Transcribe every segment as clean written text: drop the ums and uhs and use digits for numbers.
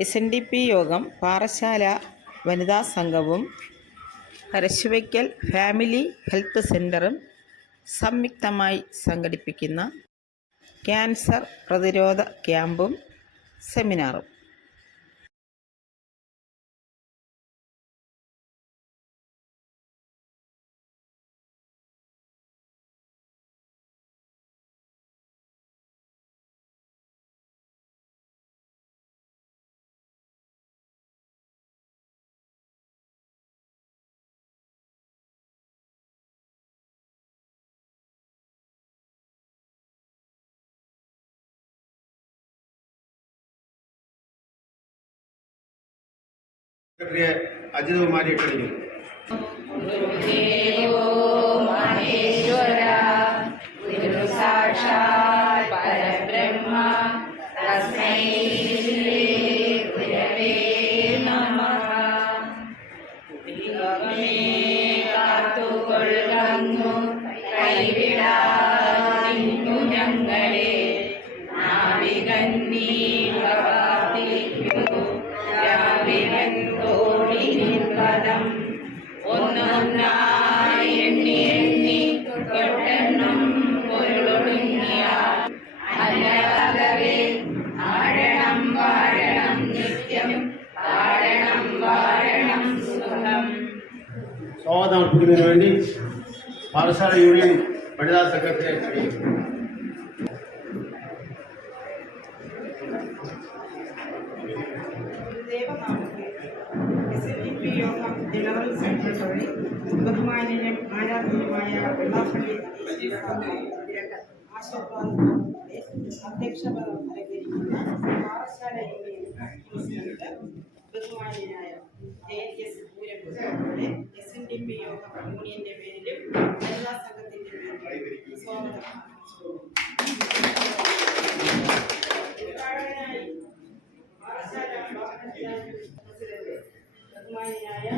SNDP യോഗം പാറശാല വനിതാ സംഘവും പരശുവയ്ക്കൽ ഫാമിലി ഹെൽത്ത് സെൻ്ററും സംയുക്തമായി സംഘടിപ്പിക്കുന്ന ക്യാൻസർ പ്രതിരോധ ക്യാമ്പും സെമിനാറും. അജിത് കുമാരി ക്ഷണിക്കുന്നു. സ്വാഗതം അർപ്പിക്കുന്നതിന് വേണ്ടി പാറശാല യൂണിയൻ വനിതാ സെക്രട്ടറിയെ ക്ഷണിക്കുന്നു. SNDP യോഗം ജനറൽ സെക്രട്ടറി ബഹുമാനീയം ആരാധനീയമായ വെള്ളാപ്പള്ളി ആശീർവാദത്തെ അധ്യക്ഷപദം അലങ്കരിക്കുന്ന പാറശാല യൂണിയൻ പ്രസിഡന്റ് ബഹുമാനീയനായ JS പൂരപ്പുഴയുടെ SNDP യോഗം യൂണിയന്റെ പേരിലും വനിതാ സംഘത്തിന്റെ പേരിലും സ്വാഗതം അറിയിച്ചു. പാറശാല പ്രസിഡന്റ് ബഹുമാനീയനായ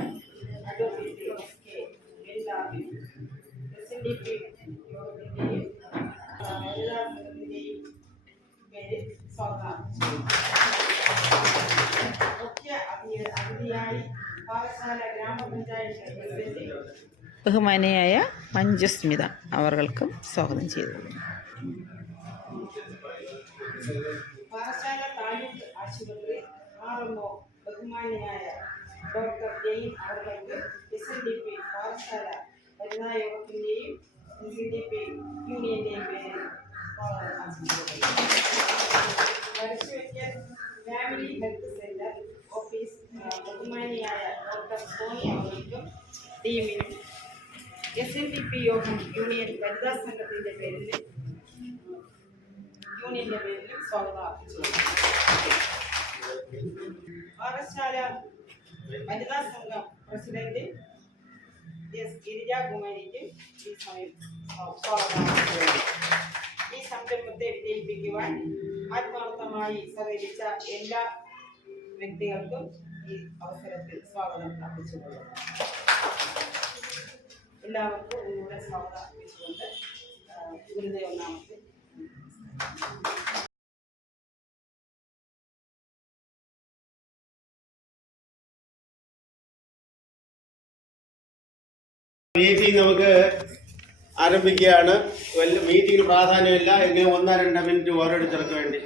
അഡ്വക്കേറ്റ് SK വെള്ളാപ്പള്ളി SNDP യോഗത്തിന്റെയും വനിതാ സംഘത്തിന്റെയും പേരിൽ സ്വാഗതം. മുഖ്യ അതിഥിയായി പാറശാല ഗ്രാമപഞ്ചായത്ത് പ്രസിഡന്റ് ബഹുമാനിയായ മഞ്ജുസ്മിത അവർക്കും സ്വാഗതം ചെയ്തു. പാറശാല താലൂക്ക് ആശുപത്രി RMO ബഹുമാനിയായ ഡോക്ടർ ജെയിൻ അവർക്ക് SNDP പാറശാല വനിതാ യോഗത്തിന്റെയും SNDP യൂണിയന്റെയും പേരിൽ Parasuvaikkal family health centre office ബഹുമാനിയായ ഡോക്ടർ സോണി അവർക്കും ടീമിനും SNDP യോഗം യൂണിയൻ വനിതാ സംഘത്തിന്റെ പേരിലും സ്വാഗതം അർപ്പിച്ചു. പാറശാല വനിതാ സംഘം പ്രസിഡന്റ് S ഗിരിജാകുമാരിക്ക് ഈ സമയം സ്വാഗതം. ഈ സംരംഭത്തെ വിജയിപ്പിക്കുവാൻ ആത്മാർത്ഥമായി സഹകരിച്ച എല്ലാ വ്യക്തികൾക്കും ഈ അവസരത്തിൽ സ്വാഗതം അർപ്പിച്ചുകൊള്ളുന്നു. എല്ലാവർക്കും ഒന്നുകൂടെ സ്വാഗതം അർപ്പിച്ചുകൊണ്ട് ഗുരുദേവ നാമത്തിൽ മീറ്റിംഗ് നമുക്ക് ആരംഭിക്കുകയാണ്. മീറ്റിംഗിന് പ്രാധാന്യമില്ല എങ്കിലും 1-2 മിനിറ്റ് ഓരോരുത്തർക്ക് വേണ്ടി.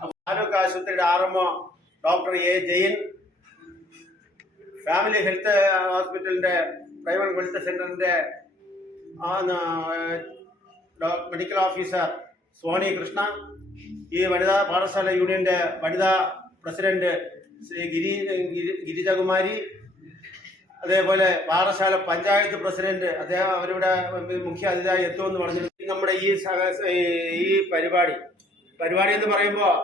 അപ്പോൾ താലൂക്ക് ആശുപത്രിയുടെ RMO doctor A Jain, family health ഹോസ്പിറ്റലിൻ്റെ പ്രൈമറി ഹെൽത്ത് സെൻ്ററിൻ്റെ മെഡിക്കൽ ഓഫീസർ സോണി കൃഷ്ണ, ഈ വനിതാ പാറശാല യൂണിയൻ്റെ വനിതാ പ്രസിഡന്റ് ശ്രീ ഗിരിജകുമാരി, അതേപോലെ പാറശാല പഞ്ചായത്ത് പ്രസിഡന്റ് അദ്ദേഹം അവരുടെ മുഖ്യ അതിഥിയായി എത്തുമെന്ന് പറഞ്ഞു. നമ്മുടെ ഈ പരിപാടി എന്ന് പറയുമ്പോൾ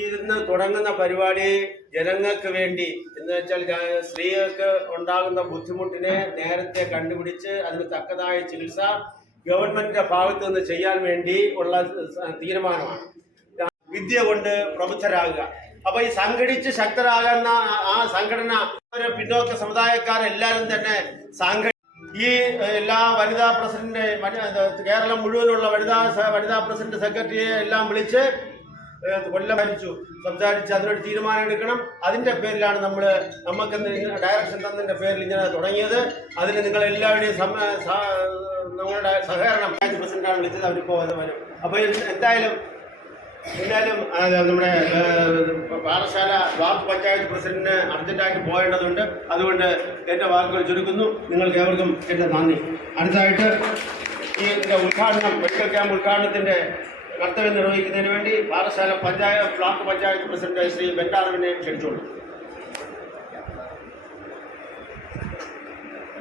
ഇന്ന് തുടങ്ങുന്ന പരിപാടി ജനങ്ങൾക്ക് വേണ്ടി എന്ന് വെച്ചാൽ സ്ത്രീകൾക്ക് ഉണ്ടാകുന്ന ബുദ്ധിമുട്ടിനെ നേരത്തെ കണ്ടുപിടിച്ച് അതിന് തക്കതായ ചികിത്സ ഗവൺമെന്റിന്റെ ഭാഗത്തു നിന്ന് ചെയ്യാൻ വേണ്ടി ഉള്ള തീരുമാനമാണ്. വിദ്യ കൊണ്ട് പ്രബുദ്ധരാകുക. അപ്പൊ ഈ സംഘടിച്ച് ശക്തരാകുന്ന ആ സംഘടന പിന്നോക്ക സമുദായക്കാരെല്ലാവരും തന്നെ ഈ എല്ലാ വനിതാ പ്രസിഡന്റ് കേരളം മുഴുവനുള്ള വനിതാ പ്രസിഡന്റ് സെക്രട്ടറിയെ എല്ലാം വിളിച്ച് കൊല്ലം ഭരിച്ചു സംസാരിച്ച് അതിനൊരു തീരുമാനം എടുക്കണം. അതിൻ്റെ പേരിലാണ് നമുക്ക് ഡയറക്ഷൻ തന്നതിൻ്റെ പേരിൽ ഇങ്ങനെ തുടങ്ങിയത്. അതിന് നിങ്ങളെല്ലാവരുടെയും നിങ്ങളുടെ സഹകരണം പ്രസിഡന്റാണ് വിളിച്ചത്. അവരിപ്പോൾ വരും. അപ്പോൾ എന്തായാലും നമ്മുടെ പാറശാല ബ്ലോക്ക് പഞ്ചായത്ത് പ്രസിഡന്റിന് അർജന്റായിട്ട് പോകേണ്ടതുണ്ട്. അതുകൊണ്ട് എൻ്റെ വാക്കുകൾ ചുരുക്കുന്നു. നിങ്ങൾക്ക് ഏവർക്കും എൻ്റെ നന്ദി. അടുത്തതായിട്ട് ഈ ഉദ്ഘാടനം, മെഡിക്കൽ ക്യാമ്പ് ഉദ്ഘാടനത്തിൻ്റെ കർത്തവ്യം നിർവഹിക്കുന്നതിന് വേണ്ടി പാറശാല ബ്ലോക്ക് പഞ്ചായത്ത് പ്രസിഡന്റ് ശ്രീ ബെൻഡാറുവിനെ ക്ഷണിച്ചോളൂ.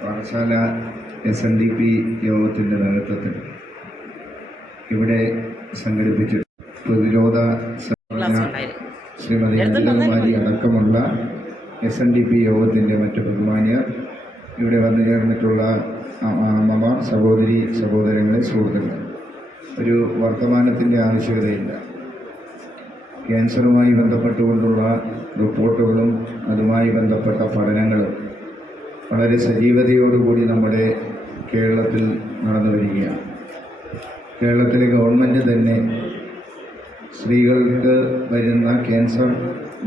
പാറശാല SNDP യോഗത്തിൻ്റെ നേതൃത്വത്തിൽ ഇവിടെ സംഘടിപ്പിച്ച പ്രതിരോധ ശ്രീമതി അനിലകുമാരി അടക്കമുള്ള SNDP യോഗത്തിൻ്റെ മറ്റ് ബഹുമാന്യർ, ഇവിടെ വന്നു ചേർന്നിട്ടുള്ള അമ്മമാർ, സഹോദരി സഹോദരങ്ങളെ, സുഹൃത്തുക്കളെ, ഒരു വർത്തമാനത്തിൻ്റെ ആവശ്യകതയില്ല. ക്യാൻസറുമായി ബന്ധപ്പെട്ടുകൊണ്ടുള്ള റിപ്പോർട്ടുകളും അതുമായി ബന്ധപ്പെട്ട പഠനങ്ങളും വളരെ സജീവതയോടുകൂടി നമ്മുടെ കേരളത്തിൽ നടന്നു വരികയാണ്. കേരളത്തിലെ ഗവൺമെൻറ് തന്നെ സ്ത്രീകൾക്ക് വരുന്ന ക്യാൻസർ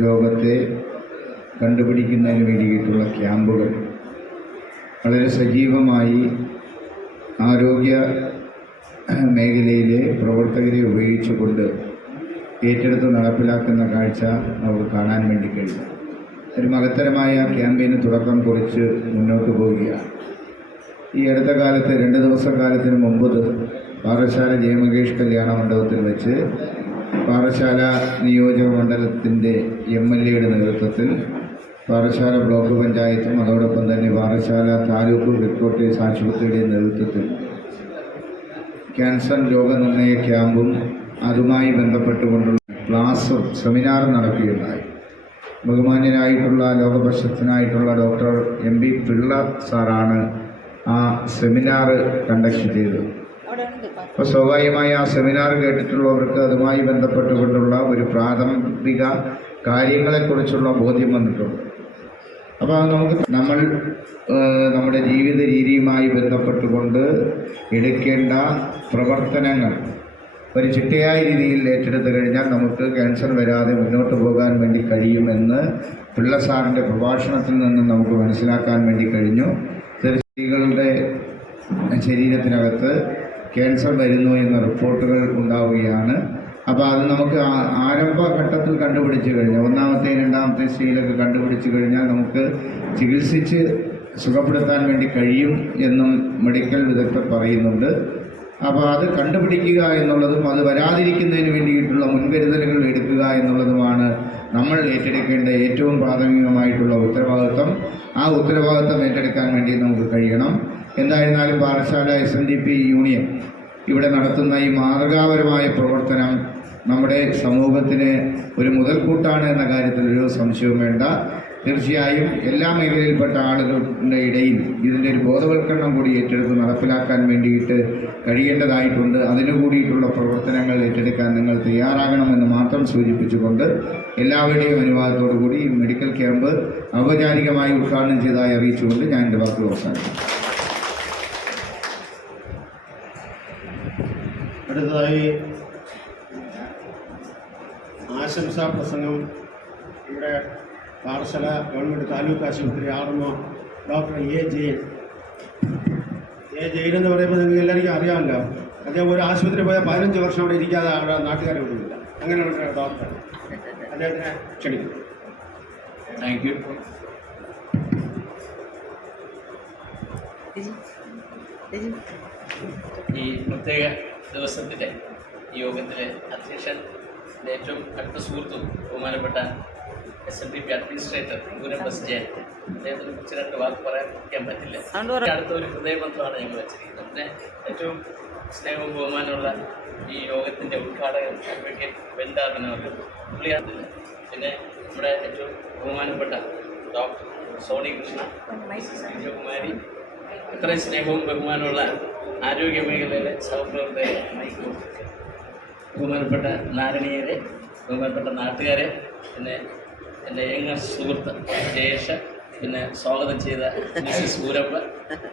രോഗത്തെ കണ്ടുപിടിക്കുന്നതിന് വേണ്ടിയിട്ടുള്ള ക്യാമ്പുകൾ വളരെ സജീവമായി ആരോഗ്യ മേഖലയിലെ പ്രവർത്തകരെ ഉപയോഗിച്ചുകൊണ്ട് ഏറ്റെടുത്ത് നടപ്പിലാക്കുന്ന കാഴ്ച നമുക്ക് കാണാൻ വേണ്ടി കഴിയും. ഒരു മഹത്തരമായ ക്യാമ്പയിന് തുടക്കം കുറിച്ച് മുന്നോട്ട് പോവുകയാണ്. ഈ അടുത്ത കാലത്ത് 2 ദിവസക്കാലത്തിന് മുമ്പ് പാറശാല ജയമകേഷ് കല്യാണ മണ്ഡപത്തിൽ വെച്ച് പാറശാല നിയോജക മണ്ഡലത്തിൻ്റെ MLAയുടെ നേതൃത്വത്തിൽ പാറശാല ബ്ലോക്ക് പഞ്ചായത്തും അതോടൊപ്പം തന്നെ പാറശാല താലൂക്ക് ഹെഡ്ക്വാർട്ടേഴ്സ് ആശുപത്രിയുടെ നേതൃത്വത്തിൽ ക്യാൻസർ രോഗനിർണയ ക്യാമ്പും അതുമായി ബന്ധപ്പെട്ടുകൊണ്ടുള്ള ക്ലാസും സെമിനാറും നടക്കുകയുണ്ടായി. ബഹുമാന്യനായിട്ടുള്ള ലോകപ്രശസ്തനായിട്ടുള്ള ഡോക്ടർ MB പിള്ള സാറാണ് ആ സെമിനാർ കണ്ടക്ട് ചെയ്തത്. അപ്പോൾ സ്വാഭാവികമായി ആ സെമിനാർ കേട്ടിട്ടുള്ളവർക്ക് അതുമായി ബന്ധപ്പെട്ടുകൊണ്ടുള്ള ഒരു പ്രാഥമിക കാര്യങ്ങളെക്കുറിച്ചുള്ള ബോധ്യം വന്നിട്ടുണ്ട്. അപ്പോൾ നമ്മുടെ ജീവിത രീതിയുമായി ബന്ധപ്പെട്ടുകൊണ്ട് എടുക്കേണ്ട പ്രവർത്തനങ്ങൾ ഒരു ചിട്ടയായ രീതിയിൽ ഏറ്റെടുത്ത് കഴിഞ്ഞാൽ നമുക്ക് ക്യാൻസർ വരാതെ മുന്നോട്ട് പോകാൻ വേണ്ടി കഴിയുമെന്ന് പിള്ള സാറിൻ്റെ പ്രഭാഷണത്തിൽ നിന്ന് നമുക്ക് മനസ്സിലാക്കാൻ വേണ്ടി കഴിഞ്ഞു. സ്ത്രീകളുടെ ശരീരത്തിനകത്ത് ക്യാൻസർ വരുന്നു എന്ന റിപ്പോർട്ടുകൾ ഉണ്ടാവുകയാണ്. അപ്പോൾ അത് നമുക്ക് ആരംഭഘട്ടത്തിൽ കണ്ടുപിടിച്ച് കഴിഞ്ഞാൽ, 1ാമത്തെ 2ാമത്തെ സ്റ്റേജിലൊക്കെ കണ്ടുപിടിച്ച് കഴിഞ്ഞാൽ നമുക്ക് ചികിത്സിച്ച് സുഖപ്പെടുത്താൻ വേണ്ടി കഴിയും എന്നും മെഡിക്കൽ വിദഗ്ധർ പറയുന്നുണ്ട്. അപ്പോൾ അത് കണ്ടുപിടിക്കുക എന്നുള്ളതും അത് വരാതിരിക്കുന്നതിന് വേണ്ടിയിട്ടുള്ള മുൻകരുതലുകൾ എടുക്കുക എന്നുള്ളതുമാണ് നമ്മൾ ഏറ്റെടുക്കേണ്ട ഏറ്റവും പ്രാഥമികമായിട്ടുള്ള ഉത്തരവാദിത്വം. ആ ഉത്തരവാദിത്വം ഏറ്റെടുക്കാൻ വേണ്ടി നമുക്ക് കഴിയണം. എന്തായിരുന്നാലും പാറശാല SNDP യൂണിയൻ ഇവിടെ നടത്തുന്ന ഈ മാതൃകാപരമായ പ്രവർത്തനം നമ്മുടെ സമൂഹത്തിന് ഒരു മുതൽക്കൂട്ടാണ് എന്ന കാര്യത്തിൽ ഒരു സംശയവും വേണ്ട. തീർച്ചയായും എല്ലാ മേഖലയിൽപ്പെട്ട ആളുകളുടെ ഇടയിൽ ഇതിൻ്റെ ഒരു ബോധവൽക്കരണം കൂടി ഏറ്റെടുത്ത് നടപ്പിലാക്കാൻ വേണ്ടിയിട്ട് കഴിയേണ്ടതായിട്ടുണ്ട്. അതിനു കൂടിയിട്ടുള്ള പ്രവർത്തനങ്ങൾ ഏറ്റെടുക്കാൻ നിങ്ങൾ തയ്യാറാകണമെന്ന് മാത്രം സൂചിപ്പിച്ചുകൊണ്ട് എല്ലാവരുടെയും അനുവാദത്തോടു കൂടി ഈ മെഡിക്കൽ ക്യാമ്പ് ഔപചാരികമായി ഉദ്ഘാടനം ചെയ്തതായി അറിയിച്ചുകൊണ്ട് ഞാൻ എൻ്റെ വാക്കുകൾ അവസാനിപ്പിക്കും. അടുത്തതായി ആശംസാ പ്രസംഗം ഇവിടെ പാറശാല ഗവൺമെൻറ് താലൂക്ക് ആശുപത്രി RMO ഡോക്ടർ A. ജയൻ എന്ന് പറയുമ്പോൾ നിങ്ങൾക്ക് എല്ലാവർക്കും അറിയാമല്ലോ. അദ്ദേഹം ഒരു ആശുപത്രി പോയാൽ 15 വർഷം അവിടെ ഇരിക്കാതെ അവിടെ നാട്ടുകാരെ വിടുന്നില്ല. അങ്ങനെയുള്ള ഡോക്ടർ, അദ്ദേഹത്തിനെ ക്ഷണിക്കുന്നു. Thank you. ഈ പ്രത്യേക ദിവസത്തിലെ യോഗത്തിലെ അധ്യക്ഷൻ, ഏറ്റവും അടുത്ത സുഹൃത്തും ബഹുമാനപ്പെട്ട SNDP അഡ്മിനിസ്ട്രേറ്റർ ഗുരുബസ് ജയൻ, അദ്ദേഹത്തിന് കുറിച്ച് 2 വാക്ക് പറയാൻ പറ്റില്ല. അടുത്ത ഒരു ഹൃദയബന്ധമാണ് ഞങ്ങൾ വെച്ചിരിക്കുന്നത്. പിന്നെ ഏറ്റവും സ്നേഹവും ബഹുമാനമുള്ള ഈ യോഗത്തിൻ്റെ ഉദ്ഘാടകൻ അഡ്വക്കേറ്റ് ബെൻഡാറിനവർക്ക് പുള്ളിയാത്തില്ല. പിന്നെ നമ്മുടെ ഏറ്റവും ബഹുമാനപ്പെട്ട ഡോക്ടർ സോണി കൃഷ്ണ, വിജയകുമാരി, ഇത്രയും സ്നേഹവും ബഹുമാനമുള്ള ആരോഗ്യ മേഖലയിലെ സഹപ്രവർത്തകരെ, ബഹുമാനപ്പെട്ട നാരണീയരെ, ബഹുമാനപ്പെട്ട നാട്ടുകാരെ, പിന്നെ എൻ്റെ യങ്ങ സുഹൃത്ത് ജയേഷ്, പിന്നെ സ്വാഗതം ചെയ്ത മിസ്സിസ് ഊരപ്പ,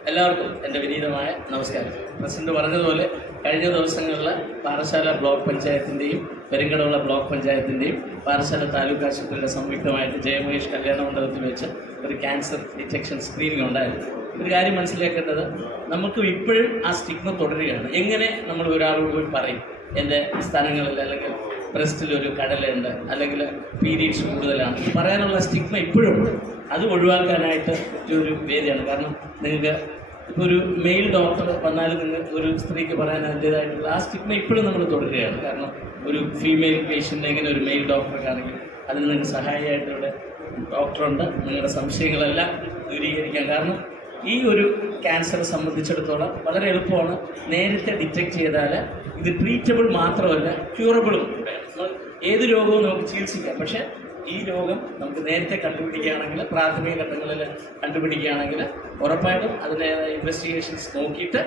എല്ലാവർക്കും എൻ്റെ വിനീതമായ നമസ്കാരം. പ്രസിഡന്റ് പറഞ്ഞതുപോലെ കഴിഞ്ഞ ദിവസങ്ങളിൽ പാറശാല ബ്ലോക്ക് പഞ്ചായത്തിൻ്റെയും പെരിങ്ങടവിള ബ്ലോക്ക് പഞ്ചായത്തിൻ്റെയും പാറശാല താലൂക്ക് ആശുപത്രിയുടെ സംയുക്തമായിട്ട് ജയമഹേഷ് കല്യാണ മണ്ഡപത്തിൽ വെച്ച് ഒരു ക്യാൻസർ ഡിറ്റക്ഷൻ സ്ക്രീനിങ് ഉണ്ടായിരുന്നു. ഒരു കാര്യം മനസ്സിലാക്കേണ്ടത്, നമുക്ക് ഇപ്പോഴും ആ സ്റ്റിഗ്മ തുടരുകയാണ്. എങ്ങനെ നമ്മൾ ഒരാളോട് പോയി പറയും എൻ്റെ സ്ഥലങ്ങളിൽ അല്ലെങ്കിൽ ബ്രസ്റ്റിലൊരു കടലുണ്ട് അല്ലെങ്കിൽ പീരീഡ്സ് കൂടുതലാണ്, പറയാനുള്ള സ്റ്റിഗ്മ ഇപ്പോഴും ഉണ്ട്. അത് ഒഴിവാക്കാനായിട്ട് പറ്റിയൊരു വേദിയാണ്. കാരണം നിങ്ങൾക്ക് ഇപ്പോൾ ഒരു മെയിൽ ഡോക്ടർ വന്നാൽ നിങ്ങൾ ഒരു സ്ത്രീക്ക് പറയാൻ അതിൻ്റേതായിട്ടുള്ള ആ സ്റ്റിഗ്മ ഇപ്പോഴും നമ്മൾ തുടരുകയാണ്. കാരണം ഒരു ഫീമെയിൽ പേഷ്യൻ്റ് എങ്ങനെ ഒരു മെയിൽ ഡോക്ടറെ കാണിക്കും, അതിന് നിങ്ങൾക്ക് സഹായിയായിട്ട് ഇവിടെ ഡോക്ടറുണ്ട്. നിങ്ങളുടെ സംശയങ്ങളെല്ലാം ദൂരീകരിക്കാം. കാരണം ഈ ഒരു ക്യാൻസറെ സംബന്ധിച്ചിടത്തോളം വളരെ എളുപ്പമാണ്. നേരത്തെ ഡിറ്റക്ട് ചെയ്താൽ ഇത് ട്രീറ്റബിൾ മാത്രമല്ല, ക്യൂറബിളും കൂടെയാണ്. ഏത് രോഗവും നമുക്ക് ചികിത്സിക്കാം. പക്ഷേ ഈ രോഗം നമുക്ക് നേരത്തെ കണ്ടുപിടിക്കുകയാണെങ്കിൽ, പ്രാഥമിക ഘട്ടങ്ങളിൽ കണ്ടുപിടിക്കുകയാണെങ്കിൽ ഉറപ്പായിട്ടും അതിൻ്റെ ഇൻവെസ്റ്റിഗേഷൻസ് നോക്കിയിട്ട്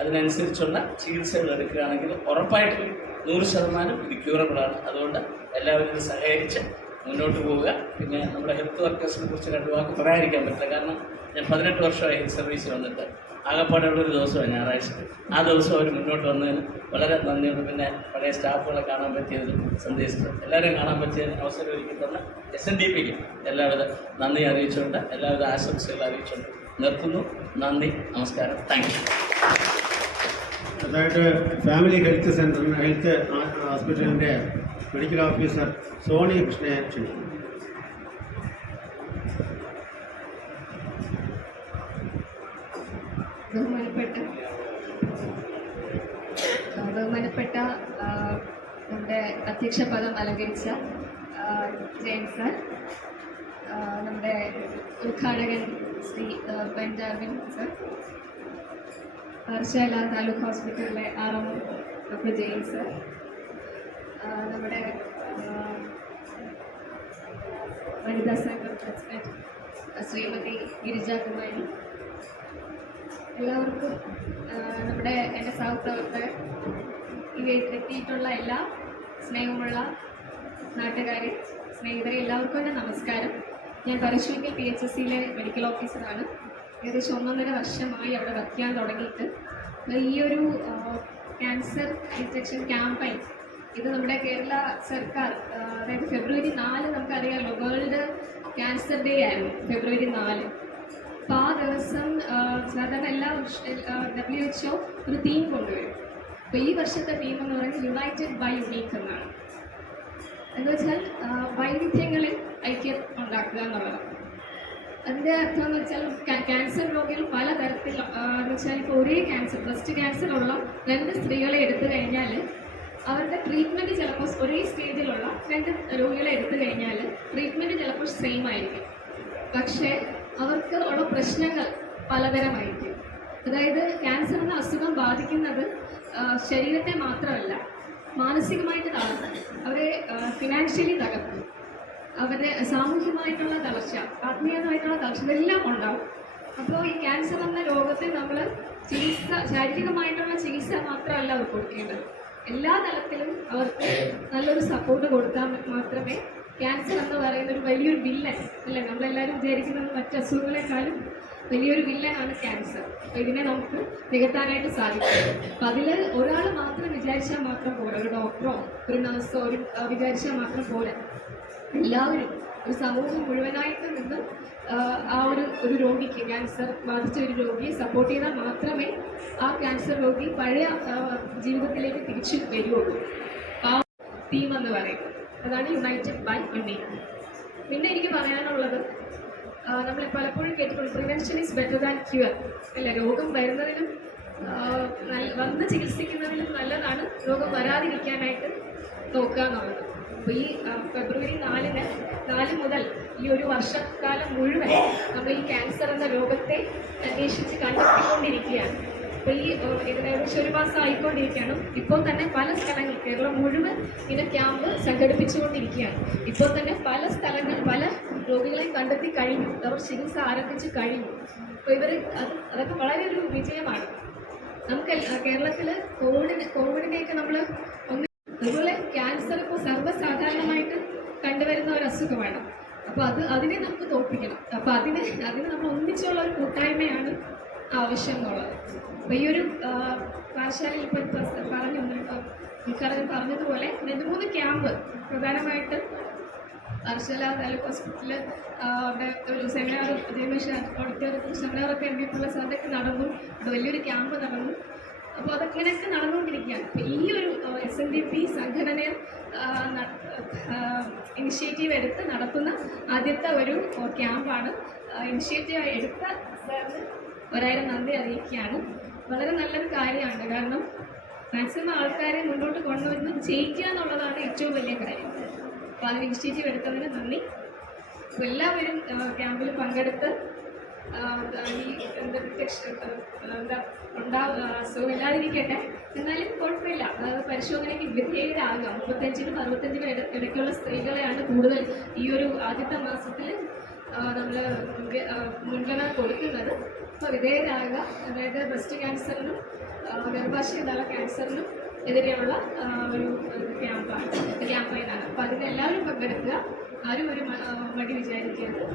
അതിനനുസരിച്ചുള്ള ചികിത്സകൾ എടുക്കുകയാണെങ്കിൽ ഉറപ്പായിട്ടും 100% ഇത് ക്യൂറബിളാണ്. അതുകൊണ്ട് എല്ലാവരും ഇത് സഹകരിച്ച് മുന്നോട്ട് പോവുക. പിന്നെ നമ്മുടെ ഹെൽത്ത് വർക്കേഴ്സിനെ കുറിച്ച് 2 വാക്ക് പറയാതിരിക്കാൻ പറ്റില്ല. കാരണം ഞാൻ 18 വർഷമായി ഹെൽത്ത് സർവീസിൽ വന്നിട്ട് ആകെപ്പാടുള്ള ഒരു ദിവസമാണ് ഞായറാഴ്ച. ആ ദിവസം അവർ മുന്നോട്ട് വന്നതിന് വളരെ നന്ദിയുണ്ട്. പിന്നെ പഴയ സ്റ്റാഫുകളെ കാണാൻ പറ്റിയതിൽ സന്ദേശിച്ചു. എല്ലാവരെയും കാണാൻ പറ്റിയതിന് അവസരം ഒരുക്കി തന്ന SNDPക്ക് എല്ലാവിധ നന്ദി അറിയിച്ചുകൊണ്ട് എല്ലാവിധ ആശംസകൾ അറിയിച്ചുകൊണ്ട് നിർത്തുന്നു. നന്ദി, നമസ്കാരം, താങ്ക് യു. അതായത് ഫാമിലി ഹെൽത്ത് സെൻ്ററിന് ഹെൽത്ത് ഹോസ്പിറ്റലിൻ്റെ മെഡിക്കൽ ഓഫീസർ സോണി കൃഷ്ണയെ ക്ഷണിക്കുന്നു. ബഹുമാനപ്പെട്ട നമ്മുടെ അധ്യക്ഷ പദം അലങ്കരിച്ച ജയൻ സാർ, നമ്മുടെ ഉദ്ഘാടകൻ ശ്രീ ബെഞ്ചാമിൻ സർ, പാറശാല താലൂക്ക് ഹോസ്പിറ്റലിലെ RMO ഡോക്ടർ ജയൻ സർ, നമ്മുടെ വനിതാ സംഘം പ്രസിഡന്റ് ശ്രീമതി ഗിരിജാകുമാരി, എല്ലാവർക്കും നമ്മുടെ എൻ്റെ സഹപ്രവർത്തകർ, എത്തിയിട്ടുള്ള എല്ലാ സ്നേഹമുള്ള നാട്ടുകാരെ, സ്നേഹിതരെ, എല്ലാവർക്കും എൻ്റെ നമസ്കാരം. ഞാൻ പരശുവിക്കൽ PHSCയിലെ മെഡിക്കൽ ഓഫീസറാണ്. ഏകദേശം 1.5 വർഷമായി അവിടെ വർക്ക് ചെയ്യാൻ തുടങ്ങിയിട്ട്. ഈ ഒരു ക്യാൻസർ ഡിറ്റക്ഷൻ ക്യാമ്പയിൻ ഇത് നമ്മുടെ കേരള സർക്കാർ, അതായത് ഫെബ്രുവരി 4 നമുക്കറിയാമല്ലോ, വേൾഡ് ക്യാൻസർ ഡേ ആയിരുന്നു ഫെബ്രുവരി 4. അപ്പോൾ ആ ദിവസം സാധാരണ എല്ലാ WHO ഒരു തീം കൊണ്ടുവരും. അപ്പോൾ ഈ വർഷത്തെ തീം എന്ന് പറയുന്നത് യുണൈറ്റഡ് ബൈ യുണീക്ക് എന്നാണ്. എന്ന് വെച്ചാൽ വൈവിധ്യങ്ങളിൽ ഐക്യം ഉണ്ടാക്കുക എന്നുള്ളതാണ്. അതിൻ്റെ അർത്ഥം എന്ന് വെച്ചാൽ ക്യാൻസർ രോഗികൾ പലതരത്തിൽ എന്ന് വെച്ചാൽ ഇപ്പോൾ ഒരേ ക്യാൻസർ, ബ്രസ്റ്റ് ക്യാൻസർ ഉള്ള 2 സ്ത്രീകളെ എടുത്തു കഴിഞ്ഞാൽ അവരുടെ ട്രീറ്റ്മെൻറ്റ് ചിലപ്പോൾ ഒരേ സ്റ്റേജിലുള്ള 2 രോഗികളെ എടുത്തു കഴിഞ്ഞാൽ ട്രീറ്റ്മെൻറ്റ് ചിലപ്പോൾ സെയിം ആയിരിക്കും. പക്ഷേ അവർക്ക് ഉള്ള പ്രശ്നങ്ങൾ പലതരമായിരിക്കും. അതായത് ക്യാൻസർ എന്ന അസുഖം ബാധിക്കുന്നത് ശരീരത്തെ മാത്രമല്ല, മാനസികമായിട്ട് തളർത്തും, അവരെ ഫിനാൻഷ്യലി തകർക്കും, അവരുടെ സാമൂഹ്യമായിട്ടുള്ള തളർച്ച, ആത്മീയമായിട്ടുള്ള തളർച്ച, ഇതെല്ലാം ഉണ്ടാവും. അപ്പോൾ ഈ ക്യാൻസർ എന്ന രോഗത്തെ നമ്മൾ ചികിത്സ, ശാരീരികമായിട്ടുള്ള ചികിത്സ മാത്രമല്ല അവർ കൊടുക്കേണ്ടത്, എല്ലാ തലത്തിലും അവർക്ക് നല്ലൊരു സപ്പോർട്ട് കൊടുത്താൽ മാത്രമേ ക്യാൻസർ എന്ന് പറയുന്ന ഒരു വലിയൊരു വില്ലൻ അല്ലേ, നമ്മളെല്ലാവരും വിചാരിക്കുന്നത് മറ്റ് അസുഖങ്ങളെക്കാളും വലിയൊരു വില്ലനാണ് ക്യാൻസർ. അപ്പോൾ ഇതിനെ നമുക്ക് നികത്താനായിട്ട് സാധിക്കും. അപ്പം അതിൽ ഒരാൾ മാത്രം വിചാരിച്ചാൽ മാത്രം പോരാ, ഒരു ഡോക്ടറോ ഒരു നഴ്സോ ഒരു വിചാരിച്ചാൽ മാത്രം പോരാ. എല്ലാവരും, ഒരു സമൂഹം മുഴുവനായിട്ട് നിന്ന് ആ ഒരു രോഗിക്ക്, ക്യാൻസർ ബാധിച്ച ഒരു രോഗിയെ സപ്പോർട്ട് ചെയ്താൽ മാത്രമേ ആ ക്യാൻസർ രോഗി പഴയ ജീവിതത്തിലേക്ക് തിരിച്ചു വരികയുള്ളൂ. ആ തീം എന്ന് പറയുന്നത് അതാണ് യുണൈറ്റഡ് ബൈ യുണീക്ക്. പിന്നെ എനിക്ക് പറയാനുള്ളത്, നമ്മൾ പലപ്പോഴും കേട്ടിട്ടുണ്ട് prevention is better than cure അല്ല. രോഗം വരുന്നതിനും വന്ന് ചികിത്സിക്കുന്നതിനും നല്ലതാണ് രോഗം വരാതിരിക്കാനായിട്ട് നോക്കുക എന്നുള്ളത്. അപ്പോൾ ഈ ഫെബ്രുവരി 4 മുതൽ ഈ ഒരു വർഷക്കാലം മുഴുവൻ നമ്മൾ ഈ ക്യാൻസർ എന്ന രോഗത്തെ അന്വേഷിച്ച് കണ്ടെത്തിക്കൊണ്ടിരിക്കുകയാണ്. അപ്പോൾ ഈ ഏകദേശം 1 മാസം ആയിക്കൊണ്ടിരിക്കുകയാണ്. ഇപ്പോൾ തന്നെ പല സ്ഥലങ്ങൾ, കേരളം മുഴുവൻ ഇങ്ങനെ ക്യാമ്പ് സംഘടിപ്പിച്ചുകൊണ്ടിരിക്കുകയാണ്. ഇപ്പോൾ തന്നെ പല സ്ഥലങ്ങൾ പല രോഗികളെ കണ്ടെത്തി കഴിഞ്ഞു, അവർ ചികിത്സ ആരംഭിച്ച് കഴിഞ്ഞു. അപ്പോൾ അതൊക്കെ വളരെ ഒരു വിജയമാണ്. നമുക്ക് കേരളത്തിൽ കോവിഡിനെയൊക്കെ നമ്മൾ അതുപോലെ ക്യാൻസർ ഇപ്പോൾ സർവ്വസാധാരണമായിട്ട് കണ്ടുവരുന്ന ഒരു അസുഖമാണ്. അപ്പോൾ അതിനെ നമുക്ക് തോൽപ്പിക്കണം. അപ്പോൾ അതിന് നമ്മൾ ഒന്നിച്ചുള്ള ഒരു കൂട്ടായ്മയാണ് ആവശ്യം എന്നുള്ളത്. അപ്പോൾ ഈ ഒരു പാഠശാലയിൽ ഇപ്പോൾ പറഞ്ഞതുപോലെ 2-3 ക്യാമ്പ് പ്രധാനമായിട്ട് പാഠശാല താലൂക്ക് ഹോസ്പിറ്റലിൽ ഒരു സെമിനാർ ഓഡിറ്റോറിയത്തിൽ സെമിനാറൊക്കെ MVP സാറിൻ്റെയൊക്കെ നടന്നു. അവിടെ വലിയൊരു ക്യാമ്പ് നടന്നു. അപ്പോൾ അതൊക്കെ നടന്നുകൊണ്ടിരിക്കുകയാണ്. അപ്പോൾ ഈ ഒരു SNDP സംഘടന ഇനിഷ്യേറ്റീവ് എടുത്ത് നടത്തുന്ന ആദ്യത്തെ ഒരു ക്യാമ്പാണ്. ഇനിഷ്യേറ്റീവ് എടുത്ത സാറിന് 1000 നന്ദി അറിയിക്കുകയാണ്. വളരെ നല്ലൊരു കാര്യമാണ്. കാരണം മാക്സിമം ആൾക്കാരെ മുന്നോട്ട് കൊണ്ടുവന്ന് ജയിക്കുക എന്നുള്ളതാണ് ഏറ്റവും വലിയ കാര്യം. അപ്പോൾ അതിന് ഇനിഷ്യേറ്റീവ് എടുത്തതിന് നന്ദി. അപ്പോൾ എല്ലാവരും ക്യാമ്പിൽ പങ്കെടുത്ത് അസുഖമില്ലാതിരിക്കട്ടെ, എന്നാലും കുഴപ്പമില്ല. അതായത് പരിശോധനയ്ക്ക് വിധേയരാകുക. 35-നും 65-നും ഇടയ്ക്കുള്ള സ്ത്രീകളെയാണ് കൂടുതൽ ഈ ഒരു ആദ്യത്തെ മാസത്തിൽ നമ്മൾ മുൻഗണന കൊടുക്കുന്നത്. അപ്പോൾ വിധേയരാകുക. അതായത് ബ്രസ്റ്റ് ക്യാൻസറിനും ഗർഭാശയതല ക്യാൻസറിനും എതിരെയുള്ള ഒരു ക്യാമ്പയിനാണ്. അപ്പോൾ അതിനെല്ലാവരും പങ്കെടുക്കുക. ആരും ഒരു മടി വിചാരിക്കരുത്.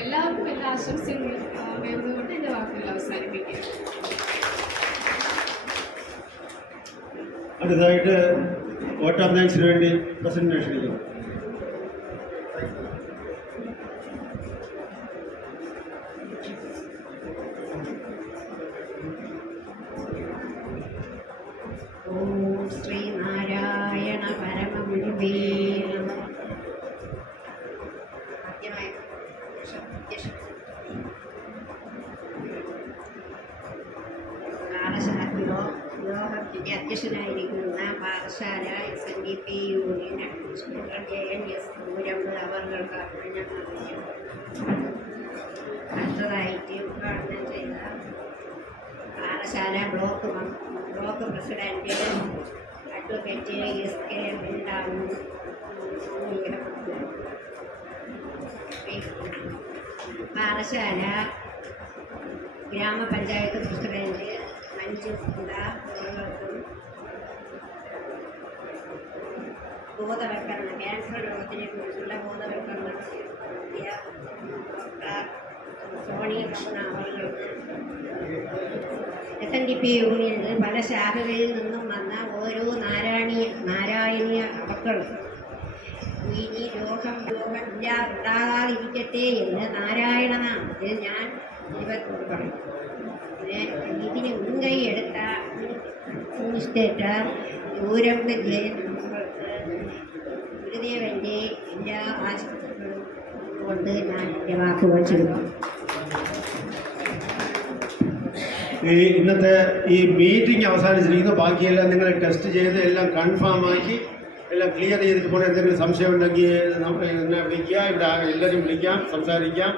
എല്ലാവർക്കും എല്ലാ ആശംസകളും നേർന്നുകൊണ്ട് എൻ്റെ വാക്കുകൾ അവസാനിപ്പിക്കുക. അടുത്തതായിട്ട് വോട്ട് ഓഫ് താങ്ക്സിന് വേണ്ടി പ്രസിഡന്റിനെ ക്ഷണിക്കുന്നു. ഓം ശ്രീ നാരായണ പരമഗുരുവേ നമഃ. ആദ്യമായി യോഗത്തിന്റെ അധ്യക്ഷനായിരിക്കുന്ന പാഠശാല SNDP യൂണിയൻ അഡ്മിനിസ്ട്രേറ്റർ JNS കൂരമ്പ് അവർക്ക് ഞങ്ങൾ അടുത്തതായിട്ട് ഉദ്ഘാടനം ചെയ്ത പാഠശാല ബ്ലോക്ക് പ്രസിഡന്റ് അഡ്വക്കേറ്റ് SK ഉണ്ടാവും. പാഠശാല ഗ്രാമപഞ്ചായത്ത് പ്രസിഡന്റ് മഞ്ജുസ്മിത അവർക്കും ബോധവൽക്കരണം ക്യാൻസർ രോഗത്തിനെ കുറിച്ചുള്ള ബോധവൽക്കരണം നടത്തിയ സോണിയ കൃഷ്ണ അവർക്ക് SNDP യൂണിയനിൽ പല ശാഖകളിൽ നിന്നും വന്ന ഓരോ നാരായണീയ മക്കൾക്ക് ഇനി ഉണ്ടാകാതിരിക്കട്ടെ എന്ന് നാരായണ നാമത്തിൽ ഞാൻ ദൈവത്തോട് പറയും. ഇതിന് മുൻകൈ എടുത്ത അഡ്മിനിസ്ട്രേറ്റർ യൂരമ്പ് ജയൻ നമ്മൾക്ക് ഗുരുദേവൻ്റെ എല്ലാ ആശംസകളും കൊണ്ട് ഞാൻ എൻ്റെ വാക്കുകൾ ചുരുക്കും. ഇന്നത്തെ ഈ മീറ്റിംഗ് അവസാനിച്ചിരിക്കുന്നു. ബാക്കിയെല്ലാം നിങ്ങൾ ടെസ്റ്റ് ചെയ്ത് എല്ലാം കൺഫേം ആക്കി എല്ലാം ക്ലിയർ ചെയ്തിട്ട് പോകണം. എന്തെങ്കിലും സംശയം ഉണ്ടെങ്കിൽ എന്നെ വിളിക്കുക. ഇവിടെ എല്ലാവരും വിളിക്കാം, സംസാരിക്കാം.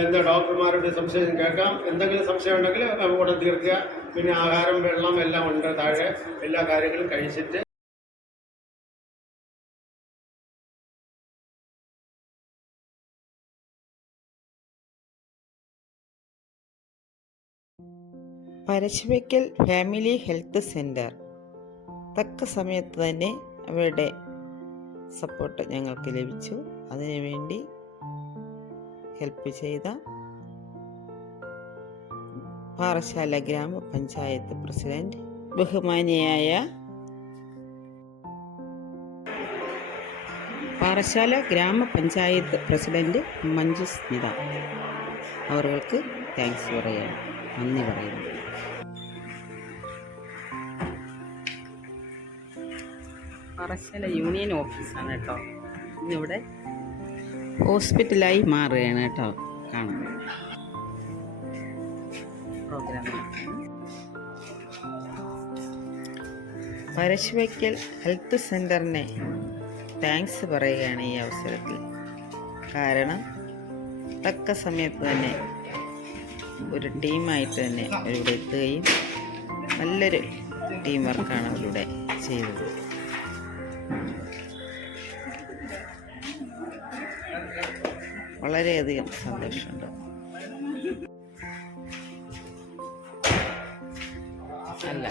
എന്താ ഡോക്ടർമാരുടെ സംശയം കേൾക്കാം. എന്തെങ്കിലും സംശയം ഉണ്ടെങ്കിൽ കൂടെ തീർക്കുക. പിന്നെ ആഹാരം, വെള്ളം എല്ലാം ഉണ്ട് താഴെ. എല്ലാ കാര്യങ്ങളും കഴിച്ചിട്ട് പരശുവയ്ക്കൽ ഫാമിലി ഹെൽത്ത് സെൻറ്റർ തക്ക സമയത്ത് തന്നെ അവരുടെ സപ്പോർട്ട് ഞങ്ങൾക്ക് ലഭിച്ചു. അതിനുവേണ്ടി ഹെൽപ്പ് ചെയ്ത പാറശാല ഗ്രാമപഞ്ചായത്ത് പ്രസിഡന്റ് ബഹുമാനിയായ പാറശാല ഗ്രാമപഞ്ചായത്ത് പ്രസിഡന്റ് മഞ്ജുസ്മിത അവർക്ക് താങ്ക്സ് പറയാൻ നന്ദി പറയുന്നു. പാറശാല യൂണിയൻ ഓഫീസാണ് കേട്ടോ. ഇന്നിവിടെ ഹോസ്പിറ്റലായി മാറുകയാണ് കേട്ടോ. കാണുന്നത് പ്രോഗ്രാം പരശുവയ്ക്കൽ ഹെൽത്ത് സെൻറ്ററിനെ താങ്ക്സ് പറയുകയാണ് ഈ അവസരത്തിൽ. കാരണം തക്ക സമയത്ത് തന്നെ ഒരു ടീമായിട്ട് തന്നെ അവരിവിടെ എത്തുകയും നല്ലൊരു ടീം വർക്കാണ് അവരിവിടെ ചെയ്തത്. വളരെയധികം സന്തോഷമുണ്ട്. അല്ല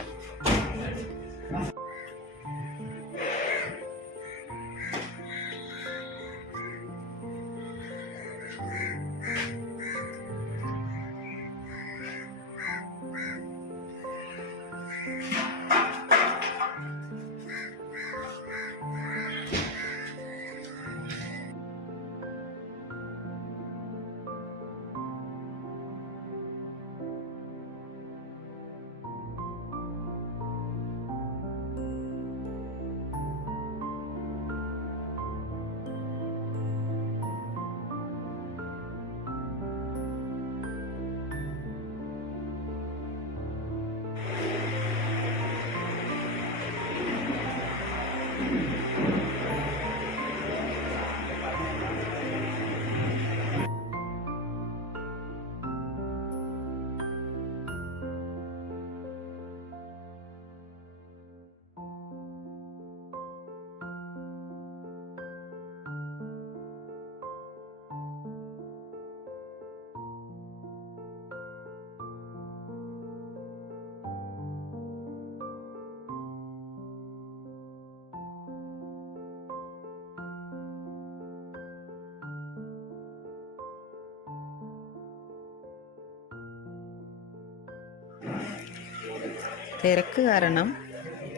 തിരക്ക് കാരണം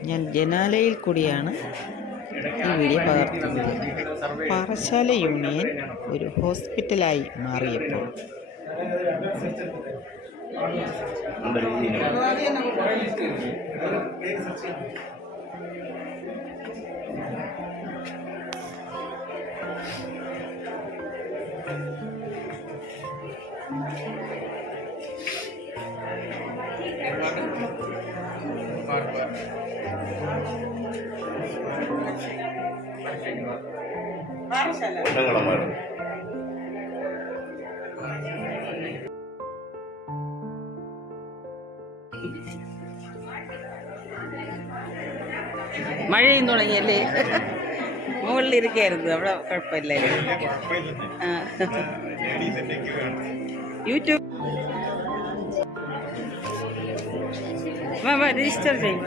ഞാൻ ജനാലയിൽ കൂടിയാണ് ഈ വീഡിയോ പകർത്തുന്നത്. പാറശാല യൂണിയൻ ഒരു ഹോസ്പിറ്റലായി മാറിയപ്പോൾ പാറശാല മഴയും തുടങ്ങിയല്ലേ. മുകളിലിരിക്കായിരുന്നു, അവിടെ കുഴപ്പമില്ലായിരുന്നു. യൂട്യൂബ് രജിസ്റ്റർ ചെയ്യും.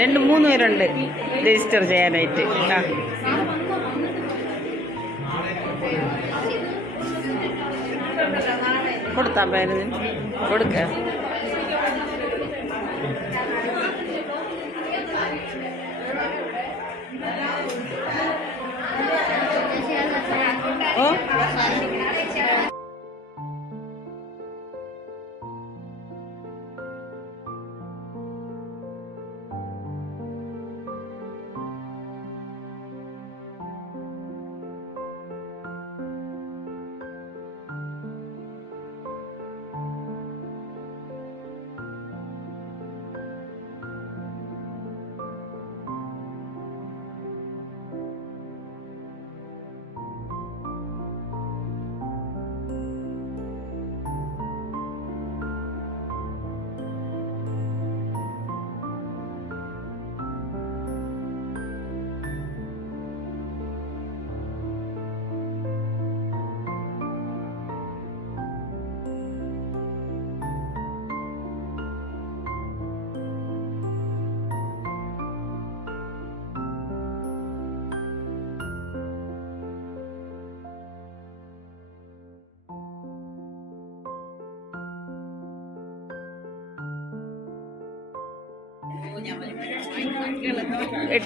രണ്ട് മൂന്ന് പേരുണ്ട് രജിസ്റ്റർ ചെയ്യാനായിട്ട്. കൊടുത്താ പേര് കൊടുക്ക. ഓ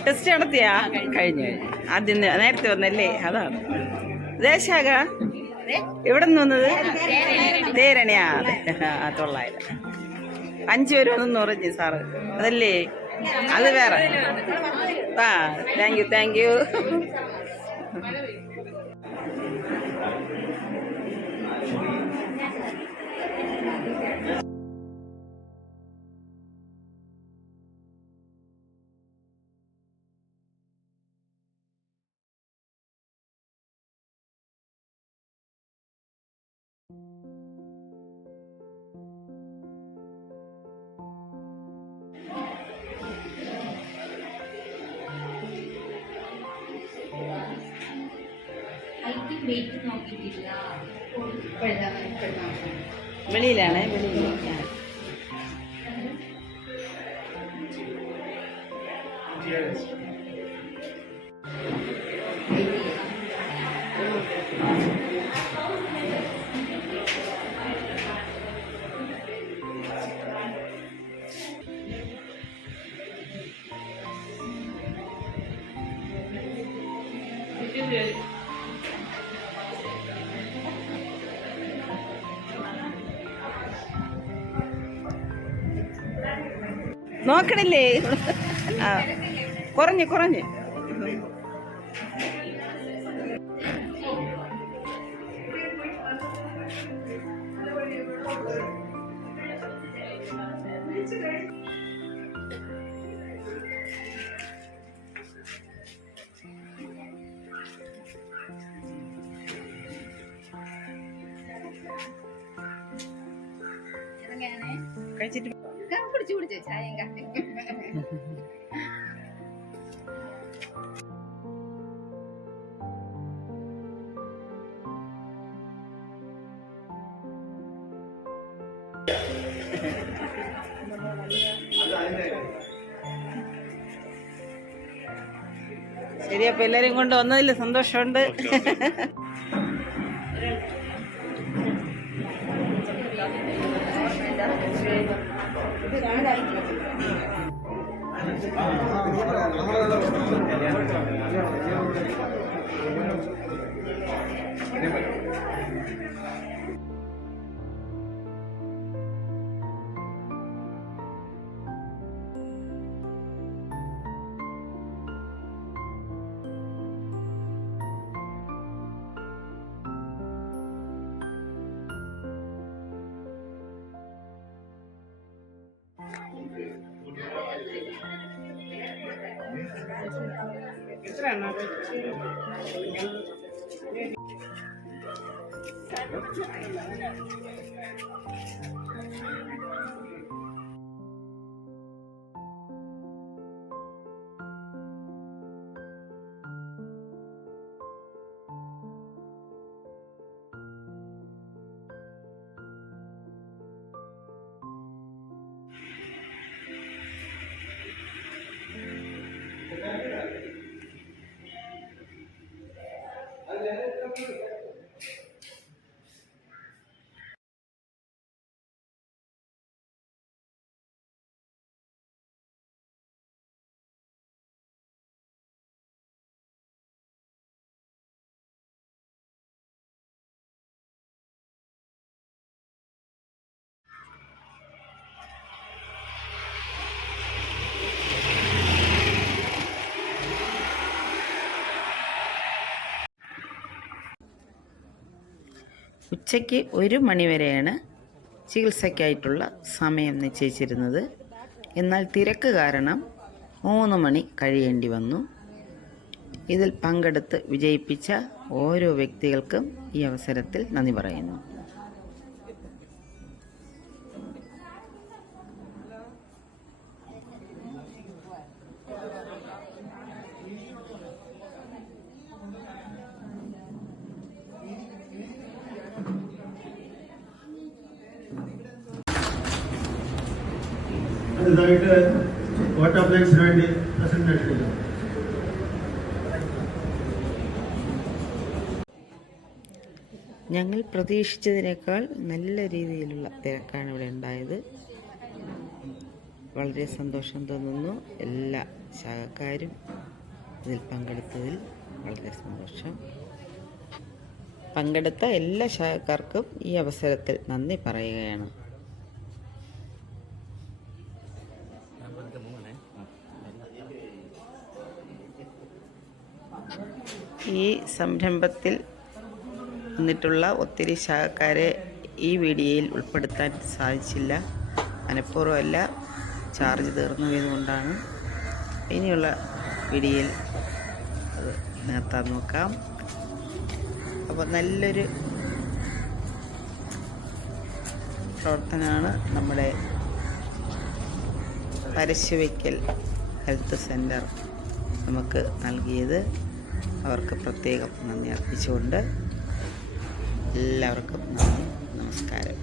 ടെസ്റ്റ് നടത്തിയാ കഴിഞ്ഞു. ആദ്യം നേരത്തെ വന്നല്ലേ, അതാണ്. ദേശാക എവിടെ നിന്ന് വന്നത്? തേരണിയാ. ആ 900. 5 പേര് വന്നെന്ന് പറഞ്ഞു സാറ്. അതല്ലേ, അത് വേറെ. ആ താങ്ക് യു. വെളിയിലാണ്. നോക്കണില്ലേ? ആ കുറഞ്ഞ് കഴിച്ചിട്ട് കുടിച്ചു ചായയും കാട്ടി. ശരി, അപ്പൊ എല്ലാരും കൊണ്ട് വന്നതിൽ സന്തോഷമുണ്ട്. ഉച്ചയ്ക്ക് 1 മണിവരെയാണ് ചികിത്സയ്ക്കായിട്ടുള്ള സമയം നിശ്ചയിച്ചിരുന്നത്. എന്നാൽ തിരക്ക് കാരണം 3 മണി കഴിയേണ്ടി വന്നു. ഇതിൽ പങ്കെടുത്ത് വിജയിപ്പിച്ച ഓരോ വ്യക്തികൾക്കും ഈ അവസരത്തിൽ നന്ദി പറയുന്നു. അടുത്തതായിട്ട് വോട്ട് ഓഫ് താങ്ക്സിന് വേണ്ടി പ്രസിഡന്റ് എടുക്കുന്നു. ഞങ്ങൾ പ്രതീക്ഷിച്ചതിനേക്കാൾ നല്ല രീതിയിലുള്ള തിരക്കാണ് ഇവിടെ ഉണ്ടായത്. വളരെ സന്തോഷം തോന്നുന്നു. എല്ലാ ശാഖക്കാരും ഇതിൽ പങ്കെടുത്തതിൽ വളരെ സന്തോഷം. പങ്കെടുത്ത എല്ലാ ശാഖക്കാർക്കും ഈ അവസരത്തിൽ നന്ദി പറയുകയാണ്. ഈ സംരംഭത്തിൽ വന്നിട്ടുള്ള ഒത്തിരി ശാഖക്കാരെ ഈ വീഡിയോയിൽ ഉൾപ്പെടുത്താൻ സാധിച്ചില്ല. മനഃപൂർവ്വമല്ല, ചാർജ് തീർന്നു പോയതുകൊണ്ടാണ്. ഇനിയുള്ള വീഡിയോയിൽ അത് നിർത്താൻ നോക്കാം. അപ്പോൾ നല്ലൊരു പ്രവർത്തനമാണ് നമ്മുടെ പരശുവയ്ക്കൽ ഹെൽത്ത് സെൻറ്റർ നമുക്ക് നൽകിയത്. അവർക്ക് പ്രത്യേകം നന്ദി അർപ്പിച്ചുകൊണ്ട് എല്ലാവർക്കും നന്ദി, നമസ്കാരം.